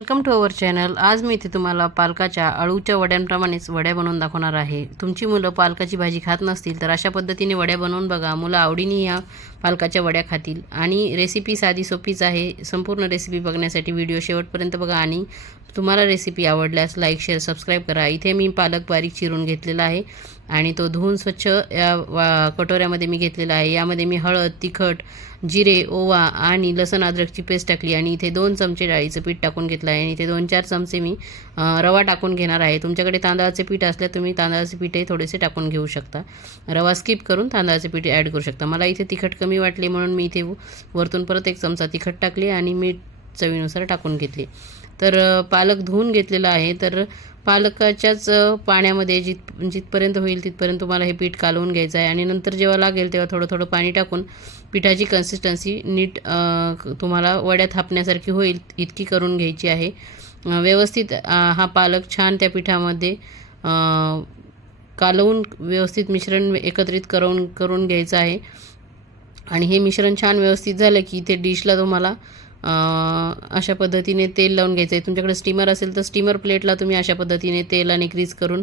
Welcome to our channel आज मी इथे तुम्हाला पालकाच्या अळूच्या वड्यांप्रमाणेच वड्या बनवून दाखवणार आहे. तुमची मुलं पालकाची भाजी खात नसतील तर अशा पद्धतीने वड्या बनवून बघा. मुलं आवडीने ह्या पालकाच्या वड्या खातील. आणि रेसिपी साधी सोपीच आहे. संपूर्ण रेसिपी बघण्यासाठी व्हिडिओ शेवटपर्यंत बघा आणि तुम्हाला रेसिपी आवडल्यास लाईक शेअर सबस्क्राईब करा. इथे मी पालक बारीक चिरून घेतलेला आहे आणि तो धुवून स्वच्छ या वा कटोऱ्यामध्ये मी घेतलेला आहे. यामध्ये मी हळद तिखट जिरे ओवा आणि लसण अद्रकची पेस्ट टाकली आणि इथे दोन चमचे डाळीचं पीठ टाकून घेतलं आहे. आणि इथे दोन चार चमचे मी रवा टाकून घेणार आहे. तुमच्याकडे तांदळाचे पीठ असल्या तुम्ही तांदळाचे पीठही थोडेसे टाकून घेऊ शकता. रवा स्किप करून तांदळाचे पीठ ॲड करू शकता. मला इथे तिखट कमी वाटले म्हणून मी इथे वरतून परत एक चमचा तिखट टाकली आणि मीठ चवीनुसार टाकून घेतले. तर पालक धुवून घेतलेला आहे. तर पालकाच्याच पाण्यामध्ये जित जिथपर्यंत होईल तिथपर्यंत तुम्हाला हे पीठ कालवून घ्यायचं आहे. आणि नंतर जेव्हा लागेल तेव्हा थोडं थोडं पाणी टाकून पिठाची कन्सिस्टन्सी नीट तुम्हाला वड्या थापण्यासारखी होईल इतकी करून घ्यायची आहे. व्यवस्थित हा पालक छान त्या पिठामध्ये कालवून व्यवस्थित मिश्रण एकत्रित करून करून घ्यायचं आहे. आणि हे मिश्रण छान व्यवस्थित झालं की इथे डिशला तुम्हाला अशा पद्धतीने तेल लावून घ्यायचं आहे. तुमच्याकडे स्टीमर असेल तर स्टीमर प्लेटला तुम्ही अशा पद्धतीने तेल आणि ग्रीस करून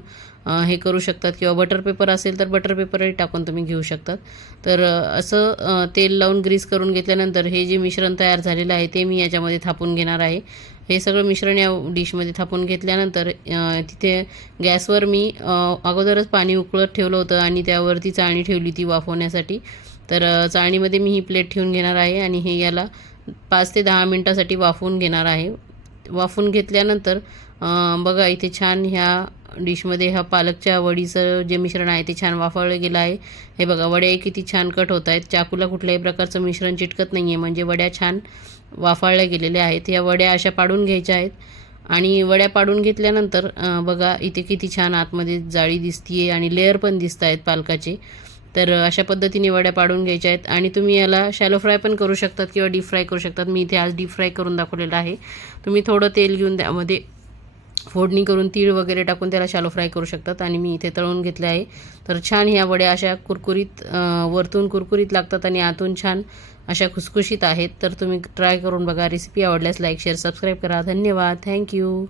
हे करू शकतात. किंवा बटर पेपर असेल तर बटर पेपरही टाकून तुम्ही घेऊ शकतात. तर असं तेल लावून ग्रीस करून घेतल्यानंतर हे जे मिश्रण तयार झालेलं आहे ते मी याच्यामध्ये थापून घेणार आहे. हे सगळं मिश्रण या डिशमध्ये थापून घेतल्यानंतर तिथे गॅसवर मी अगोदरच पाणी उकळत ठेवलं होतं आणि त्यावरती चाळणी ठेवली ती वाफवण्यासाठी. तर चाळणीमध्ये मी ही प्लेट ठेवून घेणार आहे आणि हे याला पाच ते दहा मिनटासाठी वाफवून घेणार आहे. वाफवून घेतल्यानंतर बघा इथे छान ह्या डिशमध्ये ह्या पालकच्या वडीचं जे मिश्रण आहे ते छान वाफवलं गेलं आहे. हे बघा वड्या किती छान कट होत आहेत. चाकूला कुठल्याही प्रकारचं मिश्रण चिटकत नाही आहे म्हणजे वड्या छान वाफाळल्या गेलेल्या आहेत. ह्या वड्या अशा पाडून घ्यायच्या आहेत. आणि वड्या पाडून घेतल्यानंतर बघा इथे किती छान आतमध्ये जाळी दिसतीये आणि लेअर पण दिसत आहेत पालकाचे. तर अशा पद्धतीने वड्या पाडून घ्यायच्या आहेत. आणि तुम्ही याला शॅलो फ्राय पण करू शकतात किंवा डीप फ्राय करू शकतात. मी इथे आज डीप फ्राय करून दाखवलेलं आहे. तुम्ही थोडं तेल घेऊन त्यामध्ये फोडणी करून तीळ वगैरे टाकून त्याला शॅलो फ्राय करू शकतात. आणि मी इथे तळून घेतले आहे. तर छान ह्या वड्या अशा कुरकुरीत वरतून कुरकुरीत लागतात आणि आतून छान अशा खुसखुशीत आहेत. तर तुम्ही ट्राय करून बघा. रेसिपी आवडल्यास लाईक शेअर सबस्क्राईब करा. धन्यवाद. थँक्यू